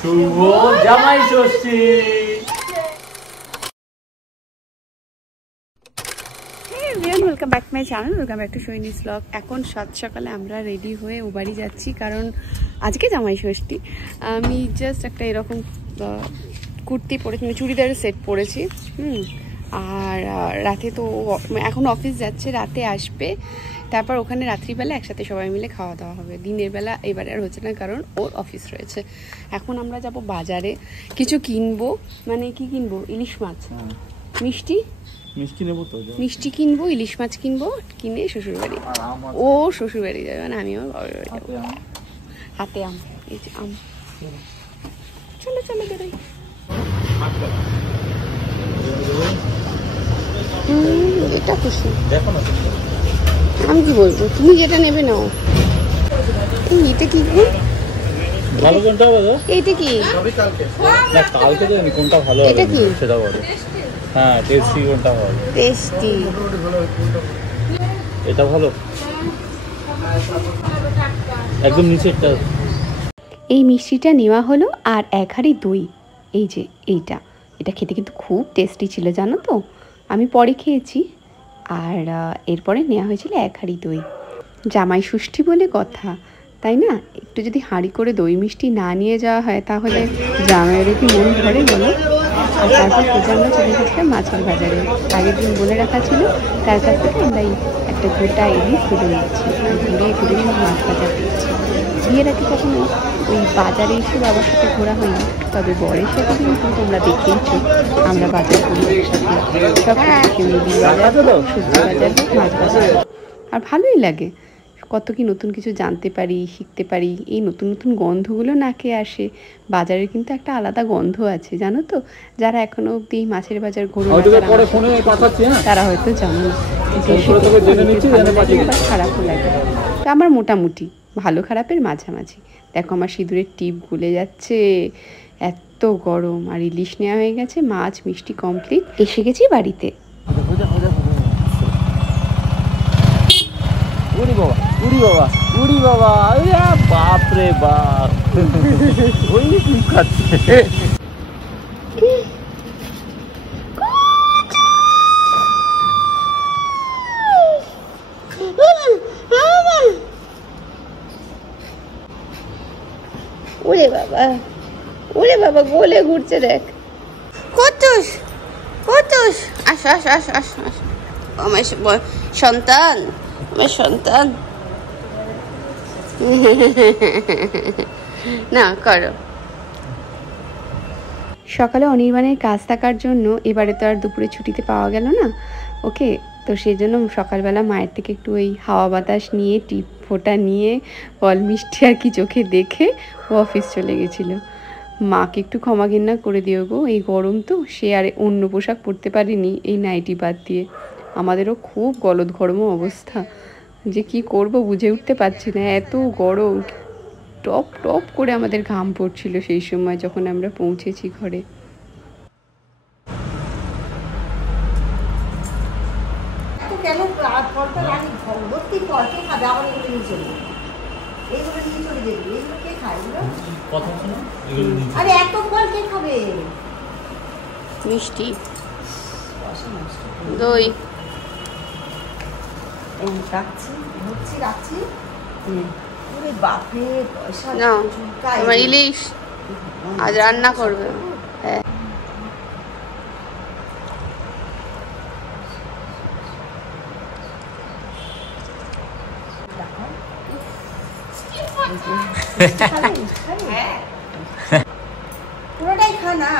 Shubho Jamai Shashthi. Welcome back to my channel, welcome back to Saini's vlog. এখন সকালে আমরা ready হয়ে ও বাড়ি যাচ্ছি, কারণ আজকে জামাই ষষ্ঠী। আমি জাস্ট একটা এরকম কুর্তি পরেছি, মানে চুড়িদারের সেট পরেছি। আর রাতে তো এখন অফিস যাচ্ছে, রাতে আসবে, তারপর ওখানে রাত্রিবেলা একসাথে সবাই মিলে খাওয়া দাওয়া হবে। দিনের বেলা এবারে আর হচ্ছে না, কারণ ওর অফিস রয়েছে। এখন আমরা যাব বাজারে, কিছু কিনবো। মানে কি কিনবো? ইলিশ মাছ, মিষ্টি নেবো, তো মিষ্টি কিনবো, ইলিশ মাছ কিনবো, কিনে শ্বশুরবাড়ি। ও শ্বশুরবাড়ি যাবে, মানে আমিও বাবার বাড়ি যাবো। হাতে আম, এই যে আম। চলো চলো বেরোই। এটা খুশি, আমি কি বলবো, তুমি যেটা নেবে নাও। এটা কি ভালো কোনটা বলো? এইটা কি? না কালকে তো আমি কোনটা ভালো হবে এটা কি সেটা বলো। হ্যাঁ টেস্টি কোনটা ভালো? টেস্টি এটা ভালো, একদম নিচেরটা। এই মিষ্টিটা নেওয়া হলো, আর এক হাঁড়ি দই। এই যে এটা খেতে কিন্তু খুব টেস্টি ছিল, জানো তো। আমি পরে খেয়েছি। আর এরপরে নেওয়া হয়েছিল এক হাঁড়ি দই। জামাই ষষ্ঠী বলে কথা, তাই না? একটু যদি হাঁড়ি করে দই মিষ্টি না নিয়ে যাওয়া হয়, তাহলে জামাইয়েরও কি মন ভরে বলো? আর তারপর সোজা আমরা চলে গেছিলাম মাছের বাজারে। আগের দিন বলে রাখা ছিল, তার কাছ থেকে আমরা একটা গোটা ইলিশ তুলে নিচ্ছি, আর ঘুরিয়ে মাছ বাজার দিচ্ছি। বিয়ের আগে কখনো ওই বাজারে এসে বাবার সাথে ঘোরা হয়নি, তবে বরের সাথে কিন্তু তোমরা দেখেইছো আমরা বাজার করি একসাথে, সব মিলিয়ে বাজার, সবজি বাজার, মাছ বাজার। আর ভালোই লাগে, কত কি নতুন কিছু জানতে পারি, শিখতে পারি। এই নতুন নতুন গন্ধগুলো নাকে আসে। বাজারের কিন্তু একটা আলাদা গন্ধ আছে, জানো তো। যারা এখনো অব্দি মাছের বাজার ঘুরে তারা হয়তো জানো না। খারাপও লাগে, তো আমার মোটামুটি ভালো খারাপের মাঝামাঝি। দেখো আমার সিঁদুরের টিপ গুলে যাচ্ছে, এত গরম। আর ইলিশ নেওয়া হয়ে গেছে, মাছ মিষ্টি কমপ্লিট। এসে গেছি বাড়িতে। উড়ি বাবা, বাপ রে বাপ, ওই ডিম খাচ্ছে। ওরে বাবা গোলে ঘুরছে, দেখ। কতুস আস আমার সন্তান, না করো। সকালে অনির্বাণের কাজ থাকার জন্য এবারে তো আর দুপুরে ছুটিতে পাওয়া গেল না ওকে, তো সেই জন্য সকালবেলা মায়ের থেকে একটু ওই হাওয়া বাতাস নিয়ে, টিপ ফোঁটা নিয়ে, ফল মিষ্টি আর কি চোখে দেখে ও অফিস চলে গেছিলো। মাকে একটু ক্ষমা ঘেন্না করে দিও গো, এই গরম তো, সে আর অন্য পোশাক পরতে পারিনি এই নাইটি বাদ দিয়ে। আমাদেরও খুব গলদঘর্ম অবস্থা, যে কি করব বুঝে উঠতে পারছি না, এত গরম। টপ টপ করে আমাদের ঘাম পড়ছিল সেই সময় যখন আমরা পৌঁছেছি ঘরে। মিষ্টি দই রাখছি। না তোমার ইলিশ আজ রান্না করবে। হ্যাঁ পুরোটাই খা না।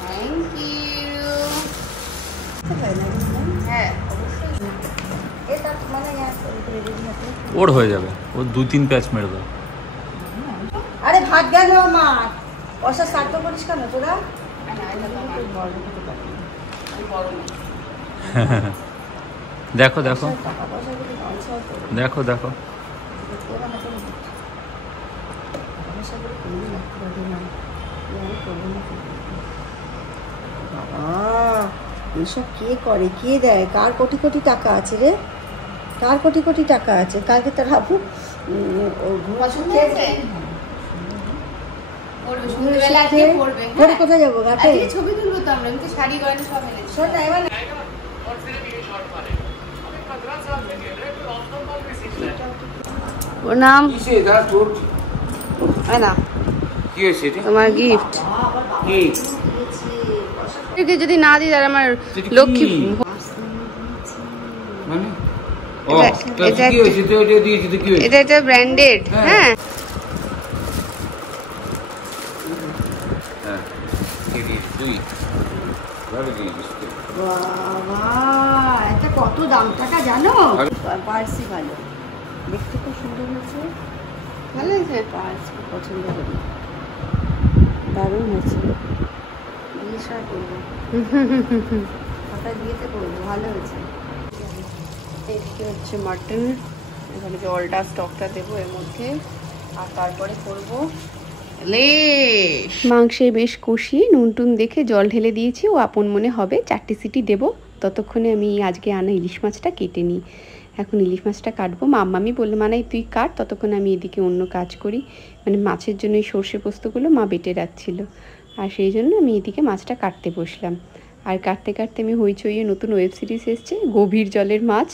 Thank you. হ্যাঁ ওর হয়ে যাবে, ও 2-3 প্যাচ মেরে দাও। আরে ভাত গেল আমার, পয়সা সার্থ করিস কেন তোরা? দেখো এইসব কে করে, কে দেয়, কার কোটি কোটি টাকা আছে রে, কার কোটি কোটি টাকা আছে। কালকে তার আপু পছন্দ হয়েছে? পরবে সন্ধ্যেবেলা আজকে পরবে। পরে কোথায় যাবো? ঘাটে আজকে ছবি তুলবো তো আমরা, আমি তো শাড়ি গয়না সব এনেছি। শোটা এবার ওর নাম না কি হয়েছে এটা? তোমার গিফট। কি যদি না দিই তাহলে আমার লক্ষ্মী মানে এটা এটা ব্র্যান্ডেড। হ্যাঁ বাবা, এটা কত দাম টাকা জানো? পার্সি ভালো, দেখতে খুব সুন্দর হয়েছে। ভালো হয়েছে, পার্স খুব পছন্দ করি, দারুণ হয়েছে। বিয়ে সার করবো, হঠাৎ বিয়েতে করবো, ভালো হয়েছে। এটা হচ্ছে মাটন, এখানে জলটা স্টকটা দেবো এর মধ্যে, আর তারপরে করবো মাংসে বেশ কষিয়ে নুন টুন দেখে জল ঢেলে দিয়েছি। ও আপন মনে হবে 4টে সিটি দেবো। ততক্ষণে আমি আজকে আনা ইলিশ মাছটা কেটে নিই। এখন ইলিশ মাছটা কাটবো। মাম্মামি বললো মানাই তুই কাট, ততক্ষণে আমি এদিকে অন্য কাজ করি। মানে মাছের জন্য এই সর্ষে পোস্তগুলো মা বেটে রাখছিল, আর সেই জন্য আমি এদিকে মাছটা কাটতে বসলাম। আর কাটতে কাটতে আমি হইচইয়ে নতুন ওয়েব সিরিজ এসছে গভীর জলের মাছ,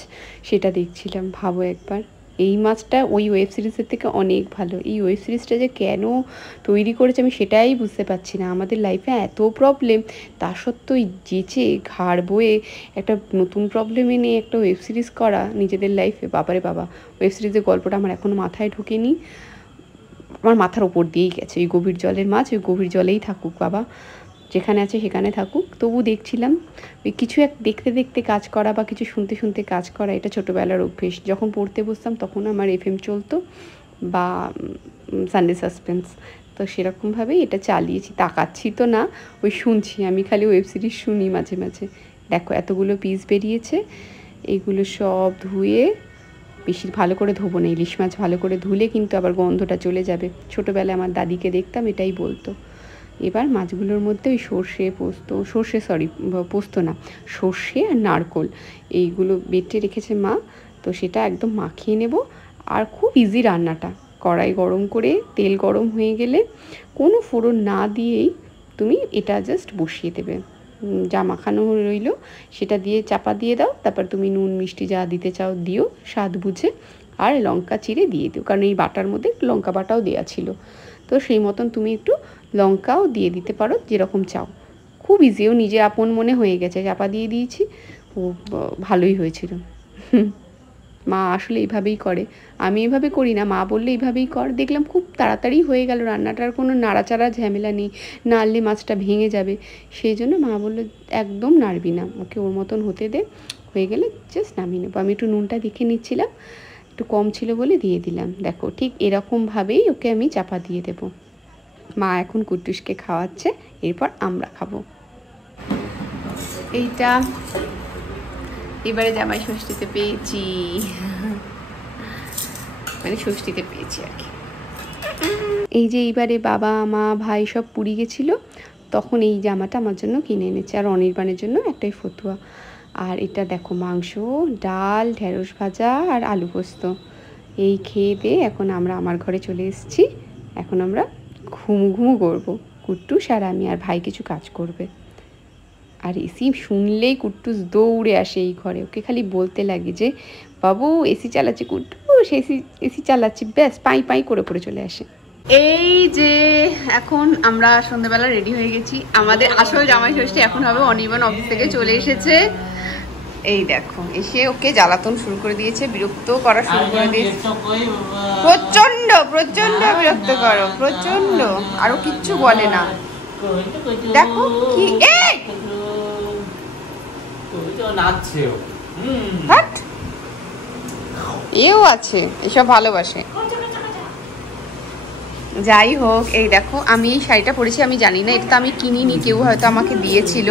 সেটা দেখছিলাম। ভাবো একবার, এই মাছটা ওই ওয়েব সিরিজের থেকে অনেক ভালো। এই ওয়েব সিরিজটা যে কেন তৈরি করেছে আমি সেটাই বুঝতে পারছি না। আমাদের লাইফে এত প্রবলেম, তা সত্ত্বেও যেচে ঘাড় বয়ে একটা নতুন প্রবলেম এনে একটা ওয়েব সিরিজ করা নিজেদের লাইফে, বাবারে বাবা। ওয়েব সিরিজের গল্পটা আমার এখনও মাথায় ঢোকেনি, আমার মাথার ওপর দিয়েই গেছে। ওই গভীর জলের মাছ ওই গভীর জলেই থাকুক বাবা, যেখানে আছে সেখানে থাকুক। তবু দেখছিলাম ওই কিছু এক দেখতে দেখতে কাজ করা বা কিছু শুনতে শুনতে কাজ করা, এটা ছোটোবেলার অভ্যেস। যখন পড়তে বসতাম তখন আমার FM চলতো বা সানডে সাসপেন্স, তো সেরকমভাবেই এটা চালিয়েছি। তাকাচ্ছি তো না, ওই শুনছি, আমি খালি ওয়েব সিরিজ শুনি মাঝে মাঝে। দেখো এতগুলো পিস বেরিয়েছে, এইগুলো সব ধুয়ে, বেশি ভালো করে ধোবো না, ইলিশ মাছ ভালো করে ধুলে কিন্তু আবার গন্ধটা চলে যাবে। ছোটোবেলায় আমার দাদিকে দেখতাম এটাই বলতো। এবার মাছগুলোর মধ্যে ওই পোস্ত না, সর্ষে আর নারকোল এইগুলো বেটে রেখেছে মা, তো সেটা একদম মাখিয়ে নেব। আর খুব ইজি রান্নাটা, কড়াই গরম করে তেল গরম হয়ে গেলে কোনো ফোড়ন না দিয়েই তুমি এটা জাস্ট বসিয়ে দেবে। যা মাখানো রইলো সেটা দিয়ে চাপা দিয়ে দাও, তারপর তুমি নুন মিষ্টি যা দিতে চাও দিও স্বাদ বুঝে, আর লঙ্কা চিড়ে দিয়ে দিও, কারণ এই বাটার মধ্যে লঙ্কা বাটাও দেওয়া ছিল। তো সেই মতন তুমি একটু লঙ্কাও দিয়ে দিতে পারো যেরকম চাও। খুব ইজিও নিজে আপন মনে হয়ে গেছে, চাপা দিয়ে দিয়েছি, ও ভালোই হয়েছিল। মা আসলে এইভাবেই করে, আমি এভাবে করি না, মা বললে এইভাবেই কর। দেখলাম খুব তাড়াতাড়ি হয়ে গেল রান্নাটার, কোনো নাড়াচাড়া ঝামেলা নেই, নাড়লে মাছটা ভেঙে যাবে। সেই জন্য মা বললো একদম নাড়বি না, ওকে ওর মতন হতে দে, হয়ে গেলে জাস্ট নামিয়ে নেবো। আমি একটু নুনটা দেখে নিচ্ছিলাম, একটু কম ছিল বলে দিয়ে দিলাম। দেখো ঠিক এরকমভাবেই ওকে আমি চাপা দিয়ে দেবো। মা এখন কুট্টুসকে খাওয়াচ্ছে, এরপর আমরা খাবো। এইটা এবারে জামাই ষষ্ঠীতে পেয়েছি, মানে ষষ্ঠীতে পেয়েছি আর কি। এই যে এইবারে বাবা মা ভাই সব পুরী গেছিল, তখন এই জামাটা আমার জন্য কিনে এনেছে, আর অনির্বাণের জন্য একটাই ফতুয়া। আর এটা দেখো মাংস, ডাল, ঢেঁড়স ভাজা আর আলু পোস্ত। এই খেয়ে দিয়ে এখন আমরা আমার ঘরে চলে এসেছি। এখন আমরা ঘুমু করবো, কুট্টুস আর আমি, আর ভাই কিছু কাজ করবে। আর এসি শুনলেই কুট্টুস দৌড়ে আসে এই ঘরে, ওকে খালি বলতে লাগে যে বাবু এসি চালাচ্ছে কুট্টুস, এসি চালাচ্ছি, ব্যাস পাই পাই করে পড়ে চলে আসে। এই যে এখন আমরা সন্ধ্যাবেলা রেডি হয়ে গেছি, আমাদের আসল জামাই ষষ্ঠী এখন হবে। অনির্বাণ অফিস থেকে চলে এসেছে, এই দেখো এসে ওকে জ্বালাতন শুরু করে দিয়েছে, বিরক্ত করা শুরু করে দিয়েছে, প্রচন্ড প্রচন্ড বিরক্ত করো, প্রচন্ড। আরো কিচ্ছু বলে না, দেখো কি এও আছে, এসব ভালোবাসে। যাই হোক, এই দেখো আমি এই শাড়িটা পরেছি, আমি জানি না এটা তো আমি কিনিনি, কেউ হয়তো আমাকে দিয়েছিল,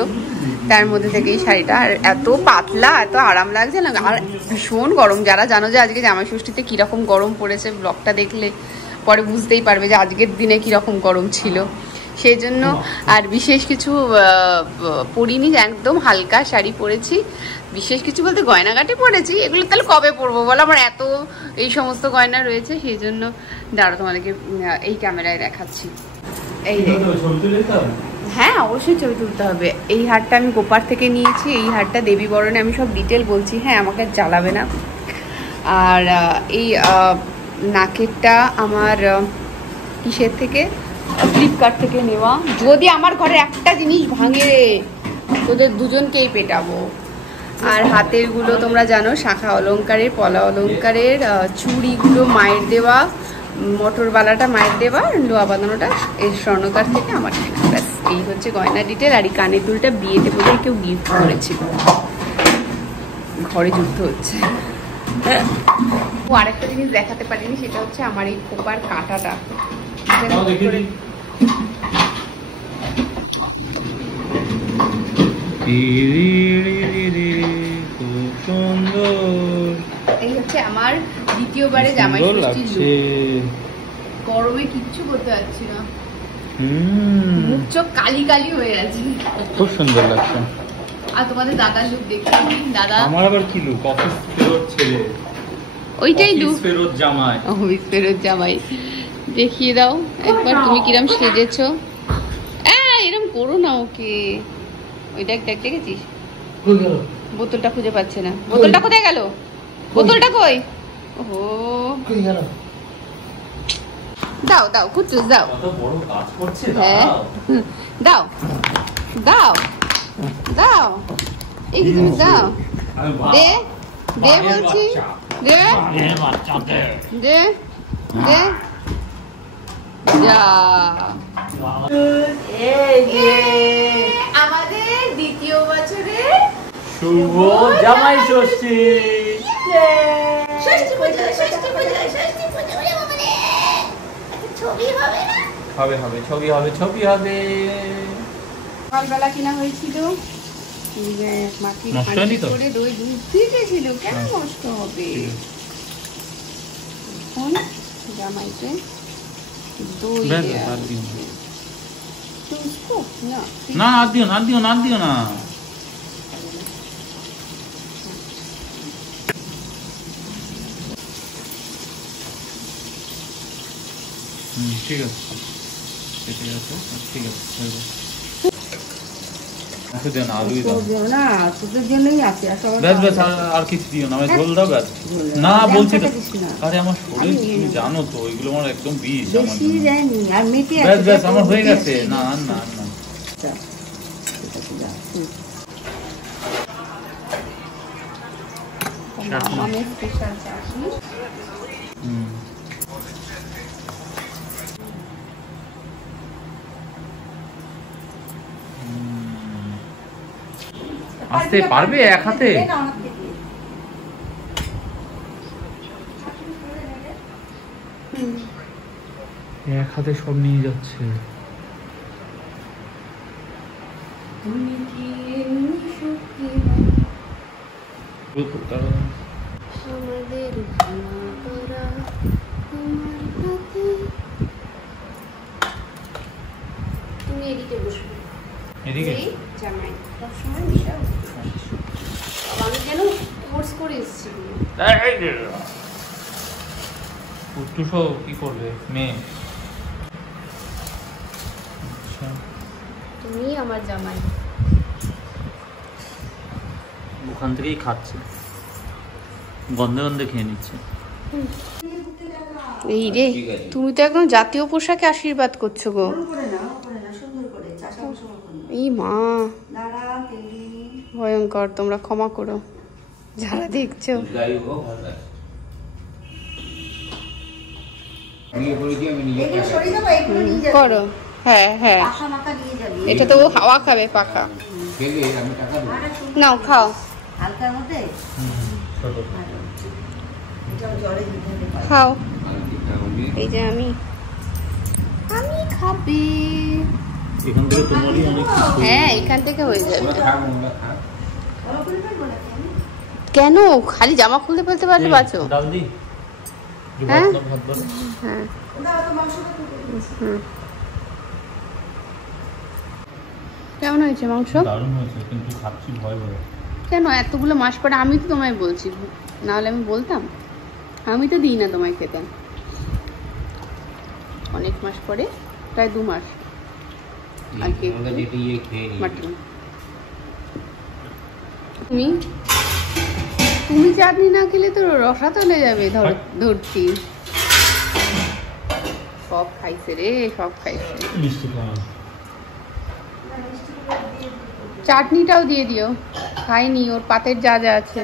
তার মধ্যে থেকে এই শাড়িটা। আর এত পাতলা, এত আরাম লাগছে না, আর ভীষণ গরম। যারা জানো যে আজকে জামাই ষষ্ঠীতে কীরকম গরম পড়েছে, ব্লগটা দেখলে পরে বুঝতেই পারবে যে আজকের দিনে কীরকম গরম ছিল। সেই জন্য আর বিশেষ কিছু পরিনি, একদম হালকা শাড়ি পরেছি। বিশেষ কিছু বলতে গয়নাগাটি পরেছি, এগুলো তাহলে কবে পরবো বলো, আমার এত এই সমস্ত গয়না রয়েছে। সেই জন্য দাঁড়া তোমাদেরকে এই ক্যামেরায় দেখাচ্ছি। এই হ্যাঁ, অবশ্যই ছবি তুলতে হবে। এই হারটা আমি গোপার থেকে নিয়েছি, এই হারটা দেবী বরণে, আমি সব ডিটেল বলছি, হ্যাঁ আমাকে জ্বালাবে না। আর এই নাকেরটা আমার কিসের থেকে, ফ্লিপকার্ট থেকে নেওয়া। যদি আমার ঘরে একটা জিনিস ভাঙে তোদের দুজনকেই পেটাবো। আর হাতেরগুলো তোমরা জানো শাখা অলঙ্কারের, পলা অলঙ্কারের, চুড়িগুলো মায়ের দেওয়া, মটর বালাটা মায়ের দেওয়া, লোয়া বাঁধানোটা এই স্বর্ণকার থেকে আমার কেনা। ব্যাস এই হচ্ছে গয়না ডিটেল। আর এই কানের দুলটা বিয়েতে বোধহয় কেউ গিফট করেছিল। ঘরে যুদ্ধ হচ্ছে। ও আরেকটা জিনিস দেখাতে পারিনি, সেটা হচ্ছে আমার এই খোপার কাঁটাটা। এই হচ্ছে আমার দ্বিতীয়বারে জামাই ষষ্ঠীর লুক। গরমে কিচ্ছু করতে পারছি না, মুখ চোখ কালি কালি হয়ে আছে। খুব সুন্দর লাগছে। আর তোমাদের দাদার লুক দেখছি। দাদা আমার আবার কি লুক? অফিস ফেরত ছেলে, ওইটাই লুক, ফেরত জামাই। অফিস ফেরত জামাই। দেখিয়ে দাও একবার তুমি কিরম সেজেছো। এরম করো না ওকে। ওই দেখ দেখ, দেখেছিস বোতলটা খুঁজে পাচ্ছে না। বোতলটা কোথায় গেল? বোতলটা কই? ওহো, দাও দাও কুটুস দাও। কত বড় কাজ করছে। হ্যাঁ দাও দাও দাও, এই কি তুমি দাও। দে দে বলছি, দে দে দে। যা, আমাদের দ্বিতীয় বছরে শুভ জামাই ষষ্ঠী। হবে হবে, ছবি হবে, ছবি হবে। সকালবেলা কিনা হয়েছিল মাটির হাঁড়ি করে দই দুধ দিয়েছিল, কেন নষ্ট হবে। এখন জামাইকে দই না, আর দিও না, আর দিও না, আর দিও না। ঠিক আছে, ঠিক আছে, ঠিক আছে। আর কিছু দিও না, ঝোল দাও। ব্যাস না বলছি তো, আরে আমার শরীর তুমি জানো তো, ওইগুলো আমার একদম বিষ। ব্যাস ব্যাস আমার হয়ে গেছে। না না না, আসতে পারবে এক হাতে? এক হাতে সব নিয়ে যাচ্ছে। তুমি এদিকে বসবে, এদিকে জামাই সবসময় বিশাল। আমি যেন কোর্স করে এসেছি। উত্তুসো কি করবে মেয়ে? তুমি আমার জামাই। ওখান থেকেই খাচ্ছে, গন্ধে গন্ধে খেয়ে নিচ্ছে। এই রে, তুমি তো একদম জাতীয় পোশাকে আশীর্বাদ করছো গো। এই মা, ভয়ঙ্কর। তোমরা ক্ষমা করো যারা দেখছো। করো, হ্যাঁ হ্যাঁ, এটা তো ও হাওয়া খাবে পাকা। নাও খাও, খাও। এই যে আমি খাবে। এখান থেকে তোমারই অনেক, হ্যাঁ এখান থেকে হয়ে যাবে। কেন খালি জামা খুলতে ফেলতে পারলে বাঁচো। ডাল দি, হ্যাঁ ভাত বল। হ্যাঁ, কেমন হয়েছে মাংস? দারুণ হয়েছে, কিন্তু খাচ্ছি ভয় ভয়। কেন এতগুলো মাস পরে? আমি তো তোমায় বলছি, নাহলে আমি বলতাম? আমি তো দিই না তোমায় খেতে। অনেক মাস পরে, প্রায় 2 মাস আগে মাটন। তুমি চাটনি না খেলে তো রসা চলে যাবে ধরছি। সব খাইছে রে, সব খাইছে। চাটনিটাও দিয়ে দিও, খাইনি ওর পাতের যা যা আছে।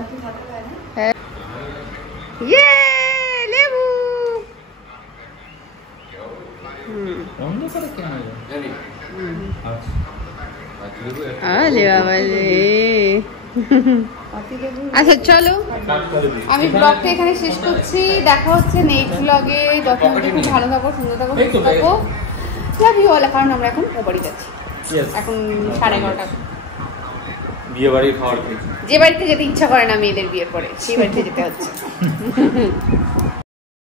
হ্যাঁ, ইয়ে লেবু। আরে বাবা রে। আচ্ছা চলো, আমি ব্লগটা এখানে শেষ করছি। দেখা হচ্ছে নেক্সট ব্লগে। ততক্ষণ খুব ভালো থাকো, সুন্দর থাকো, সুস্থ থাকো। Love you all. কারণ আমরা এখন বাড়ি যাচ্ছি, এখন 11:30। বিয়ে বাড়ি খাওয়ার, যে বাড়িতে যেতে ইচ্ছা করে না মেয়েদের বিয়ের পরে, সেই বাড়িতে যেতে হচ্ছে।